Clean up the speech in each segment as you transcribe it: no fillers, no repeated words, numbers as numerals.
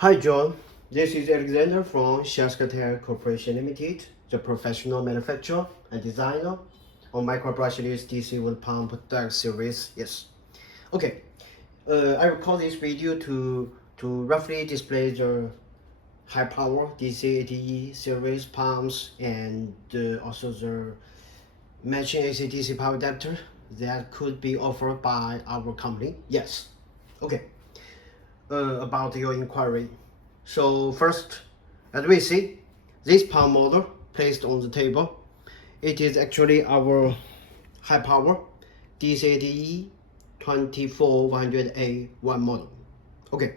Hi John, this is Alexander from SHYSKY Corporation Limited, the professional manufacturer and designer of micro brushless DC water pump product series. Yes. Okay. I record this video to roughly display the high power DC80E series pumps and also the matching AC/DC power adapter that could be offered by our company. Yes. Okay. About your inquiry. So first, as we see, this pump model placed on the table, it is actually our high power DC80E-24100A-1 model. Okay,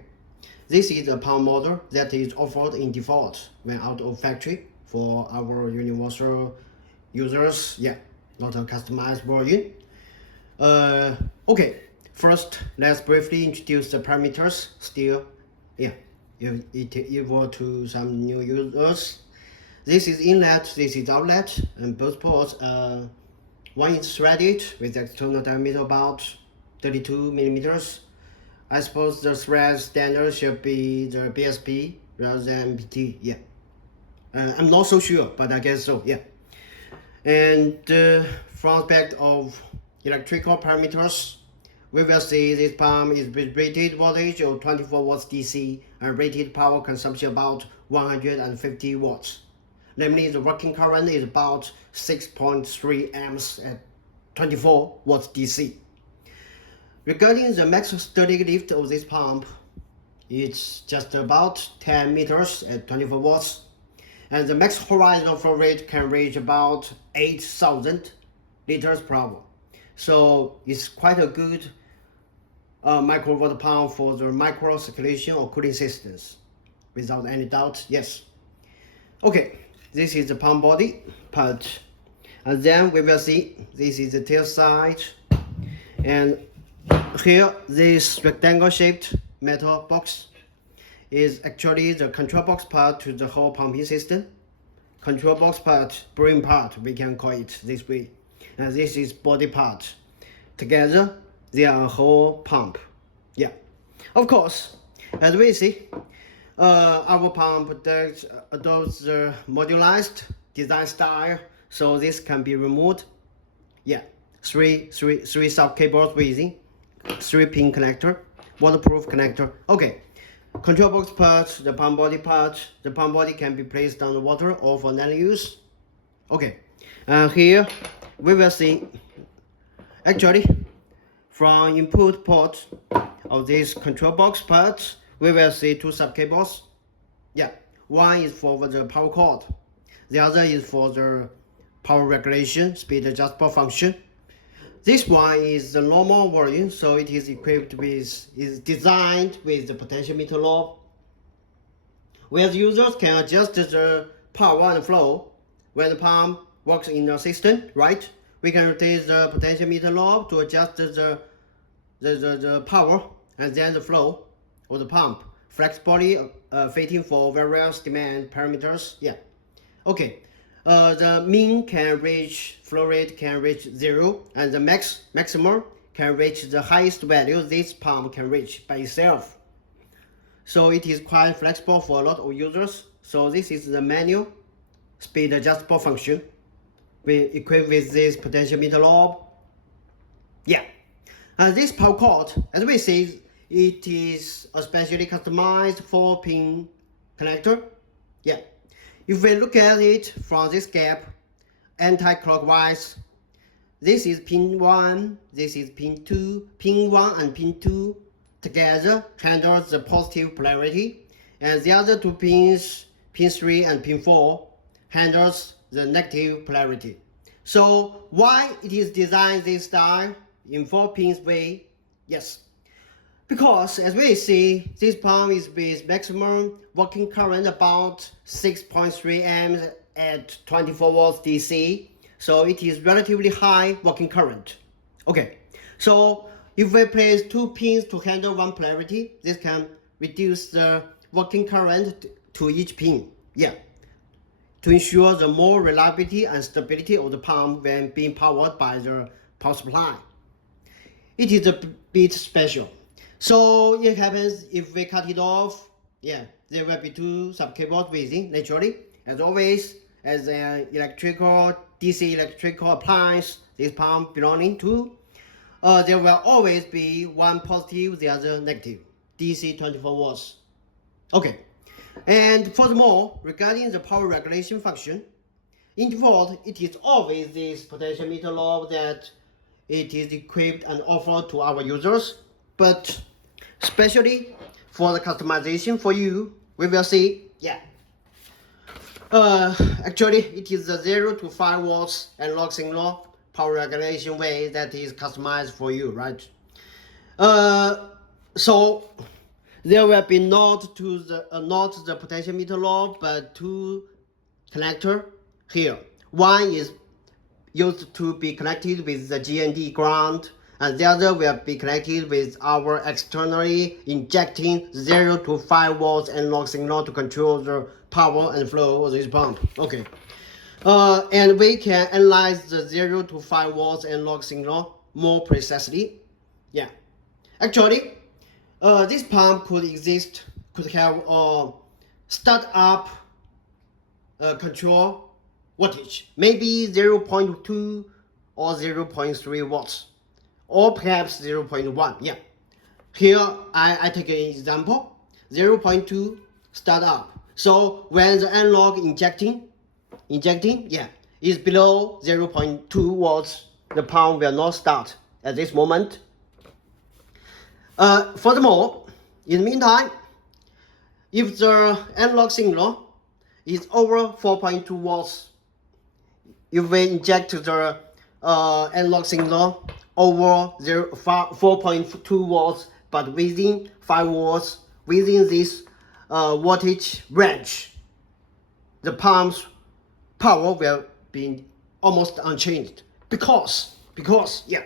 this is a pump model that is offered in default when out of factory for our universal users. Yeah, not a customized version. Okay, first let's briefly introduce the parameters. Still, yeah, if were to some new users. This is inlet, this is outlet, and both ports are 1-inch threaded with external diameter about 32 millimeters. I suppose the thread standard should be the BSP rather than PT. Yeah, I'm not so sure, but I guess so. Yeah. And from aspect of electrical parameters, we will see this pump is with rated voltage of 24 watts DC and rated power consumption about 150 watts. Namely, the working current is about 6.3 amps at 24 watts DC. Regarding the max static lift of this pump, it's just about 10 meters at 24 watts. And the max horizontal flow rate can reach about 8,000 liters per hour. So it's quite a good micro water pump for the micro circulation or cooling systems. Without any doubt, yes. Okay, this is the pump body part. And then we will see, this is the tail side. And here, this rectangle shaped metal box is actually the control box part to the whole pumping system. Control box part, brain part, we can call it this way. And this is body part. Together, they are a whole pump. Yeah. Of course, as we see, our pump adopts the modularized design style, so this can be removed. Yeah. Three sub cables within, 3-pin connector, waterproof connector. Okay. Control box part, the pump body part. The pump body can be placed on the water or for daily use. Okay, here we will see, actually, from input port of this control box part, we will see 2 sub cables. Yeah, one is for the power cord, the other is for the power regulation, speed adjustable function. This one is the normal version, so it is equipped with, is designed with the potentiometer knob, where the users can adjust the power and flow when the pump works in the system, right? We can rotate the potentiometer knob to adjust the power and then the flow of the pump, flexibly fitting for various demand parameters. Yeah. Okay. The mean can reach, flow rate can reach 0, and the maximum can reach the highest value this pump can reach by itself. So it is quite flexible for a lot of users. So this is the manual speed adjustable function. We equip with this potentiometer knob. Yeah. And this power cord, as we see, it is a specially customized 4-pin connector. Yeah. If we look at it from this gap, anti-clockwise, this is pin 1, this is pin 2, pin 1 and pin 2 together handles the positive polarity, and the other 2 pins, pin 3 and pin 4, handles the negative polarity. So why it is designed this style in 4 pins way? Yes. Because as we see, this pump is with maximum working current about 6.3 amps at 24 watts DC, so it is relatively high working current. Okay, so if we place 2 pins to handle one polarity, this can reduce the working current to each pin. Yeah, to ensure the more reliability and stability of the pump when being powered by the power supply. It is a bit special. So it happens if we cut it off, Yeah, there will be two sub-cables within, naturally. As always, as an electrical, DC electrical appliance, this pump belonging to, there will always be one positive, the other negative, DC 24 volts. Okay, and furthermore, regarding the power regulation function, in default, it is always this potentiometer knob that it is equipped and offered to our users, but especially for the customization for you, we will see, yeah. Actually, it is the 0 to 5 watts analog signal power regulation way that is customized for you, right? So there will be not the potentiometer knob, but two connector here. One is used to be connected with the GND ground, and the other will be connected with our externally injecting 0 to 5 volts analog signal to control the power and flow of this pump. Okay. And we can analyze the 0 to 5 volts analog signal more precisely. Yeah. Actually, this pump could have start up control voltage, maybe 0.2 or 0.3 watts, or perhaps 0.1. Yeah. Here I take an example. 0.2 start up. So when the analog injecting, yeah, is below 0.2 watts, the pump will not start at this moment. Furthermore, in the meantime, if the analog signal is over 4.2 watts, if we inject the analog signal over 4.2 watts, but within 5 watts, within this voltage range, the pump's power will be almost unchanged because yeah,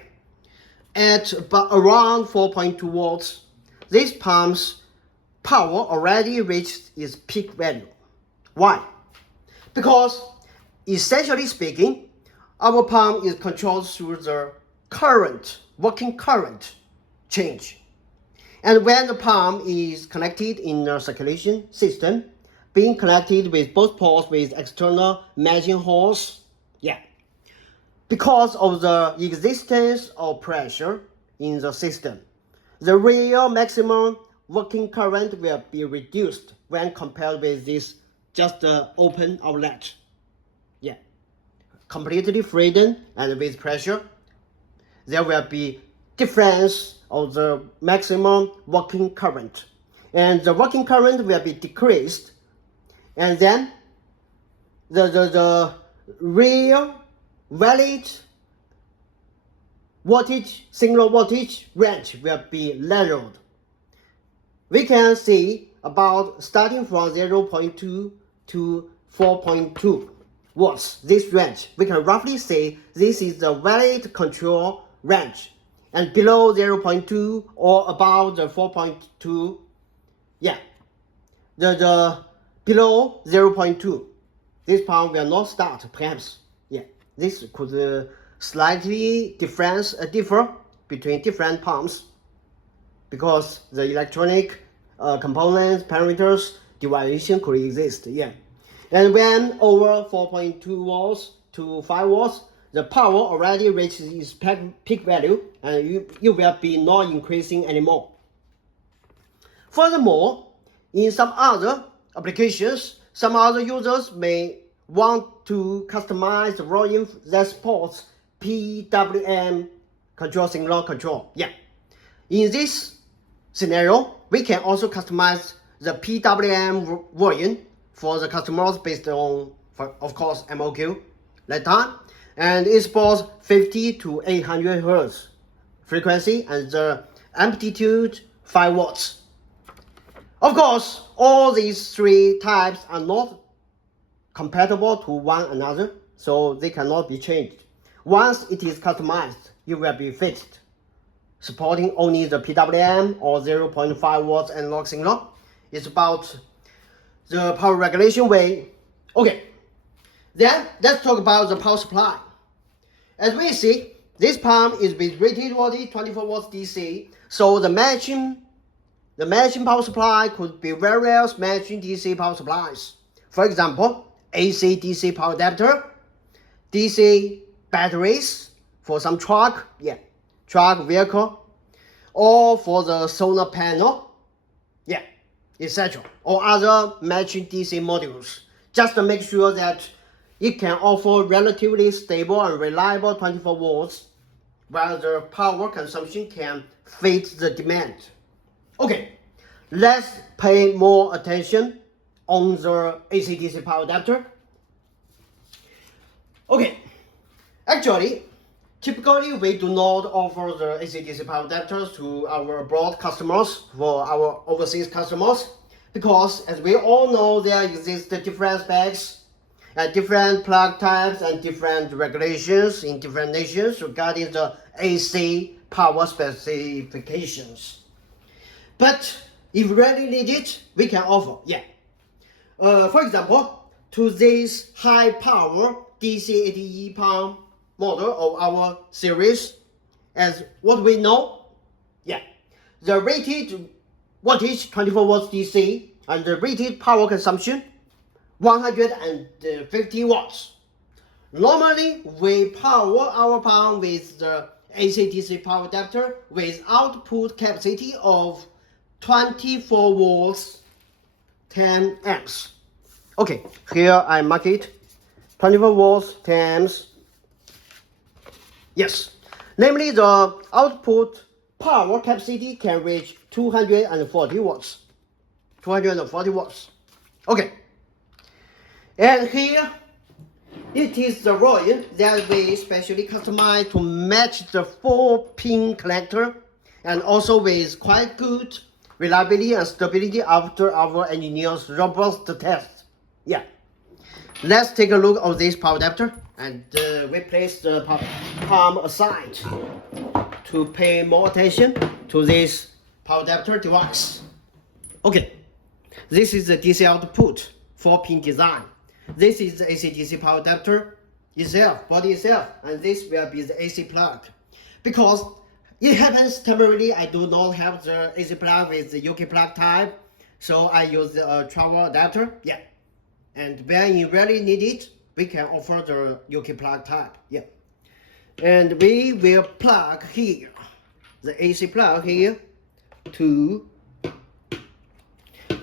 at about around 4.2 watts, this pump's power already reached its peak value. Why? Because essentially speaking, our pump is controlled through the working current change. And when the pump is connected in a circulation system, being connected with both ports with external matching holes, yeah, because of the existence of pressure in the system, the real maximum working current will be reduced when compared with this just open outlet. Yeah, completely freedom and with pressure, there will be difference of the maximum working current, and the working current will be decreased, and then the real valid signal voltage range will be narrowed. We can see about starting from 0.2 to 4.2 watts, this range. We can roughly say this is the valid control range, and below 0.2 or above the 4.2, yeah, the below 0.2, this pump will not start, perhaps. Yeah, this could slightly differ between different pumps because the electronic components, parameters, deviation could exist. Yeah, and when over 4.2 volts to 5 watts, the power already reaches its peak value, and you will be not increasing anymore. Furthermore, in some other applications, some other users may want to customize the volume that supports PWM control signal control. Yeah, in this scenario, we can also customize the PWM volume for the customers based on, of course, MOQ that time, and it supports 50 to 800 Hz frequency and the amplitude 5 watts. Of course, all these three types are not compatible to one another, so they cannot be changed. Once it is customized, it will be fixed, supporting only the PWM or 0.5 watts analog signal. It's about the power regulation way. Okay, then let's talk about the power supply. As we see, this pump is with rated voltage 24 volts DC, so the matching the matching power supply could be various matching DC power supplies. For example, AC DC power adapter, DC batteries for some truck vehicle, or for the solar panel, etc. or other matching DC modules, just to make sure that it can offer relatively stable and reliable 24 volts, while the power consumption can fit the demand. Okay, let's pay more attention on the AC-DC power adapter. Okay, actually, typically we do not offer the AC-DC power adapters to our abroad customers, for our overseas customers, because as we all know, there exist different specs and different plug types and different regulations in different nations regarding the AC power specifications. But if really need it, we can offer, for example, to this high power DC80E model of our series, as what we know, the rated wattage 24 volts DC and the rated power consumption 150 watts. Normally, we power our pump with the AC-DC power adapter with output capacity of 24 volts 10 amps. Okay, here I mark it 24 volts 10 amps. Yes, namely the output power capacity can reach 240 watts. 240 watts. Okay, and here it is the rod that we specially customized to match the 4-pin connector, and also with quite good reliability and stability after our engineers' robust test. Let's take a look at this power adapter, and we place the palm aside to pay more attention to this power adapter device. Okay, this is the DC output 4-pin design. This is the AC-DC power adapter itself, body itself, and this will be the AC plug. Because it happens temporarily, I do not have the AC plug with the UK plug type, so I use the travel adapter. And when you really need it, we can offer the UK plug type. And we will plug here, the AC plug here, to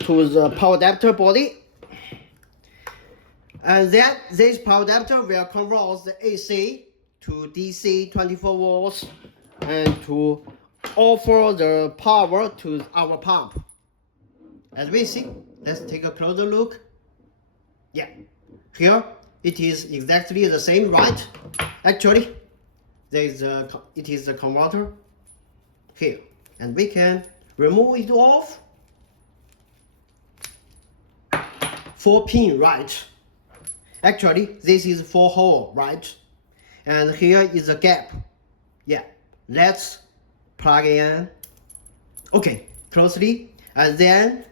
the power adapter body. And then this power adapter will convert the AC to DC 24 volts and to offer the power to our pump. As we see, let's take a closer look. Here it is exactly the same, right? Actually, it is the converter here, and we can remove it off. 4-pin, right? Actually, this is 4-hole, right? And here is a gap. Let's plug in. Okay, closely, and then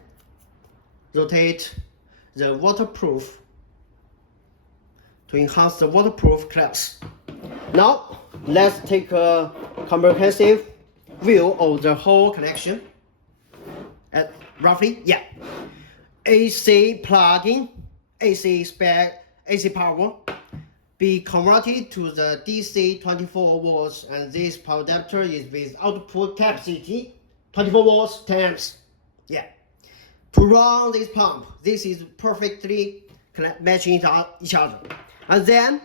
rotate the waterproof to enhance the waterproof class. Now, let's take a comprehensive view of the whole connection. At roughly, AC plug-in, AC spec, AC power be converted to the DC 24 volts, and this power adapter is with output capacity 24 volts 10 amps. To run this pump, this is perfectly matching each other. And then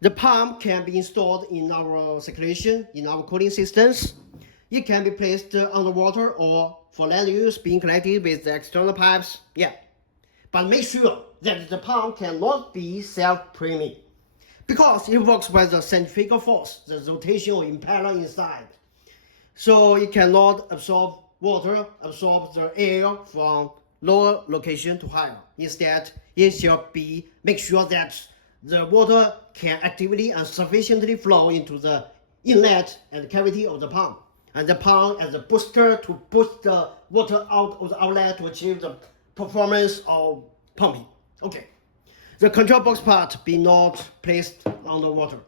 the pump can be installed in our circulation, in our cooling systems. It can be placed underwater or for land use, being connected with the external pipes. But make sure that the pump cannot be self-priming, because it works by the centrifugal force, the rotational impeller inside. So it cannot absorb water, absorb the air from lower location to higher. Instead, it shall be make sure that the water can actively and sufficiently flow into the inlet and cavity of the pump, and the pump as a booster to boost the water out of the outlet to achieve the performance of pumping. Okay, the control box part be not placed underwater.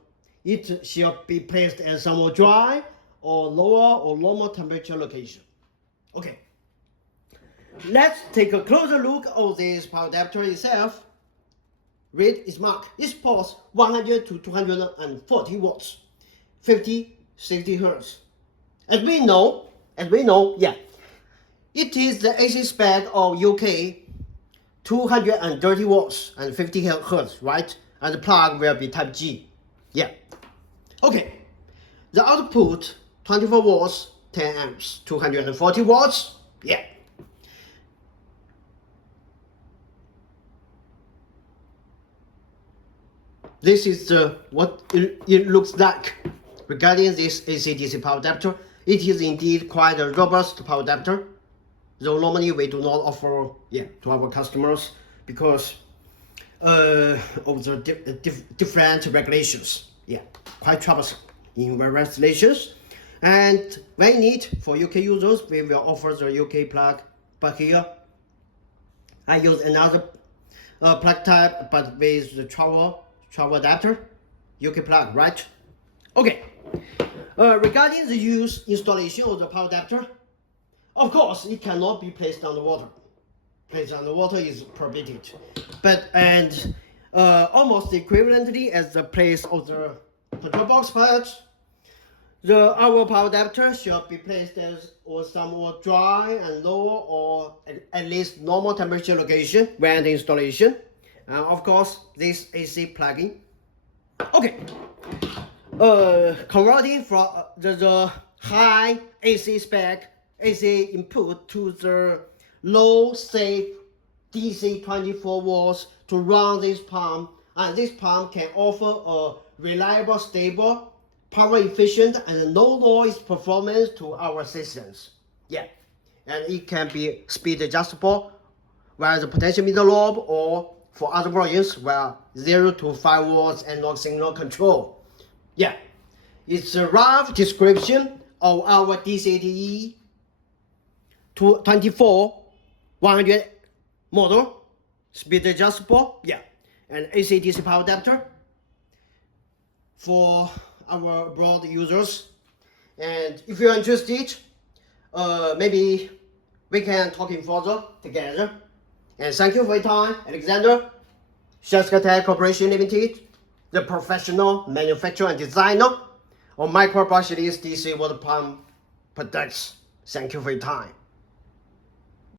It shall be placed at somewhat dry or lower or normal temperature location. Okay, let's take a closer look at this power adapter itself. Read its mark. It supports 100 to 240 watts, 50, 60 hertz. As we know, yeah, it is the AC spec of UK 230 watts and 50 hertz, right? And the plug will be Type G. Yeah. Okay. The output 24 watts, 10 amps, 240 watts. Yeah. This is what it looks like. Regarding this AC-DC power adapter, it is indeed quite a robust power adapter, though normally we do not offer to our customers because of the different regulations. Yeah, quite troublesome in various nations. And when need for UK users, we will offer the UK plug. But here, I use another plug type, but with the travel adapter, UK plug, right? Okay. Regarding the installation of the power adapter, of course, it cannot be placed on the water. Placed on the water is prohibited, almost equivalently as the place of the control box part. Our power adapter should be placed on somewhat dry and low or at least normal temperature location when the installation. Of course, this AC plug-in. Okay. Converting from the high AC spec AC input to the low safe DC 24 volts to run this pump, and this pump can offer a reliable, stable, power efficient and no noise performance to our systems. Yeah, and it can be speed adjustable via the potentiometer knob, or for other versions via 0 to 5 volts analog signal control. Yeah, it's a rough description of our DC80E-24100 model, speed adjustable, and AC-DC power adapter for our broad users. And if you're interested, maybe we can talk in further together. And thank you for your time, Alexander. SHYSKY Corporation Limited, the professional manufacturer and designer of micro brushless DC water pump products. Thank you for your time.